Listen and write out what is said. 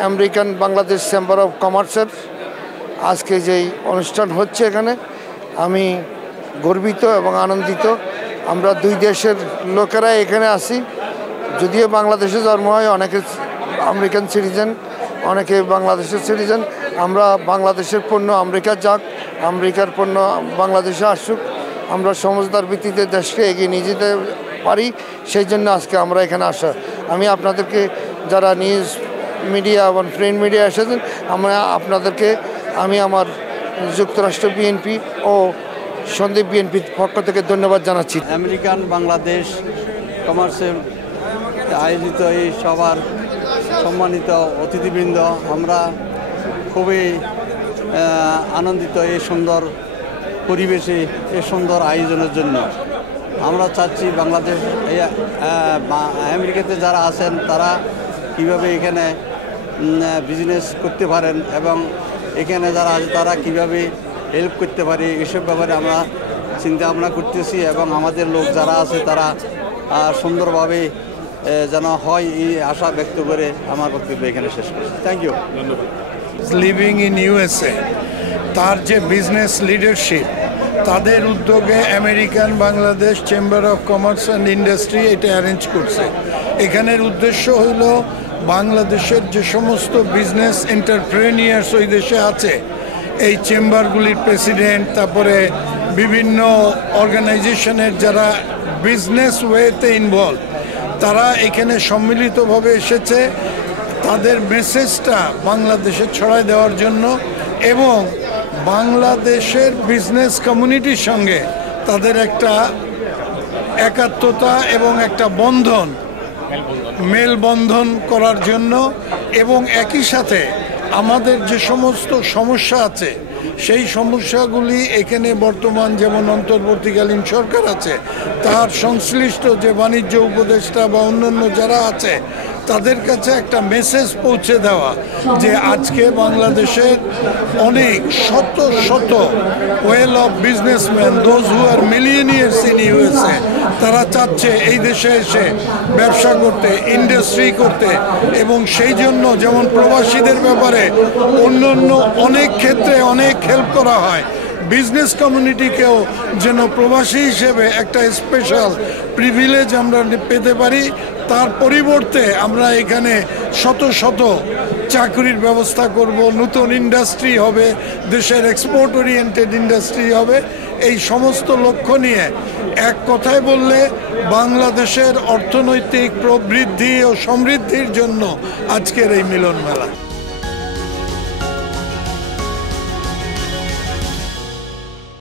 American Bangladesh chamber of কমার্সের আজকে যেই অনুষ্ঠান হচ্ছে এখানে আমি গর্বিত এবং আনন্দিত। আমরা দুই দেশের লোকেরা এখানে আসি, যদিও বাংলাদেশে জন্ম হয়, অনেকে আমেরিকান সিটিজেন, অনেকে বাংলাদেশের সিটিজেন। আমরা বাংলাদেশের পণ্য আমেরিকা যাক, আমেরিকার পণ্য বাংলাদেশে আসুক, আমরা সমঝদার ভিত্তিতে দেশকে এগিয়ে নিয়ে যেতে পারি, সেই জন্য আজকে আমরা এখানে আসা। আমি আপনাদেরকে যারা নিউজ মিডিয়া এবং প্রিন্ট মিডিয়া এসেছেন, আপনাদেরকে আমি আমার যুক্তরাষ্ট্র বিএনপি ও সন্দ্বীপ বিএনপির পক্ষ থেকে ধন্যবাদ জানাচ্ছি। আমেরিকান বাংলাদেশ কমার্সের আয়োজিত এই সভার সম্মানিত অতিথিবৃন্দ, আমরা খুবই আনন্দিত এই সুন্দর পরিবেশে, এই সুন্দর আয়োজনের জন্য। আমরা চাচ্ছি বাংলাদেশ আমেরিকাতে যারা আছেন তারা কিভাবে এখানে বিজনেস করতে পারেন এবং এখানে যারা আছে তারা কিভাবে হেল্প করতে পারে, এসব ব্যাপারে আমরা চিন্তা ভাবনা করতেছি এবং আমাদের লোক যারা আছে তারা সুন্দরভাবে যেন হয় এই আশা ব্যক্ত করে আমার বক্তব্য এখানে শেষ করছি। Thank you. ধন্যবাদ। লিভিং ইন ইউএসএ, তার যে বিজনেস লিডারশিপ, তাদের উদ্যোগে American Bangladesh chamber of commerce and industry এটা অ্যারেঞ্জ করছে। এখানের উদ্দেশ্য হইল বাংলাদেশের যে সমস্ত বিজনেস এন্টারপ্রেনিয়ার্স ওই দেশে আছে, এই চেম্বারগুলির প্রেসিডেন্ট, তারপরে বিভিন্ন অর্গানাইজেশনের যারা বিজনেস ওয়েতে ইনভলভ, তারা এখানে সম্মিলিতভাবে এসেছে তাদের মেসেজটা বাংলাদেশে ছড়ায় দেওয়ার জন্য এবং বাংলাদেশের বিজনেস কমিউনিটির সঙ্গে তাদের একটা একাত্মতা এবং একটা মেলবন্ধন করার জন্য এবং একই সাথে আমাদের যে সমস্ত সমস্যা আছে সেই সমস্যাগুলি এখানে বর্তমান যেমন অন্তর্বর্তীকালীন সরকার আছে, তার সংশ্লিষ্ট যে বাণিজ্য উপদেষ্টা বা অন্যান্য যারা আছে তাদের কাছে একটা মেসেজ পৌঁছে দেওয়া যে আজকে বাংলাদেশের অনেক শত শত well off businessman, those who are millionaires in USA, তারা চাচ্ছে এই দেশে এসে ব্যবসা করতে, ইন্ডাস্ট্রি করতে এবং সেই জন্য যেমন প্রবাসীদের ব্যাপারে অন্যান্য অনেক ক্ষেত্রে অনেক হেল্প করা হয়, বিজনেস কমিউনিটিকেও যেন প্রবাসী হিসেবে একটা স্পেশাল প্রিভিলেজ আমরা পেতে পারি। তার পরিবর্তে আমরা এখানে শত শত চাকরির ব্যবস্থা করব, নতুন ইন্ডাস্ট্রি হবে, দেশের এক্সপোর্ট ওরিয়েন্টেড ইন্ডাস্ট্রি হবে। এই সমস্ত লক্ষ্য নিয়ে এক কথায় বললে বাংলাদেশের অর্থনৈতিক প্রবৃদ্ধি ও সমৃদ্ধির জন্য আজকের এই মিলন মেলা।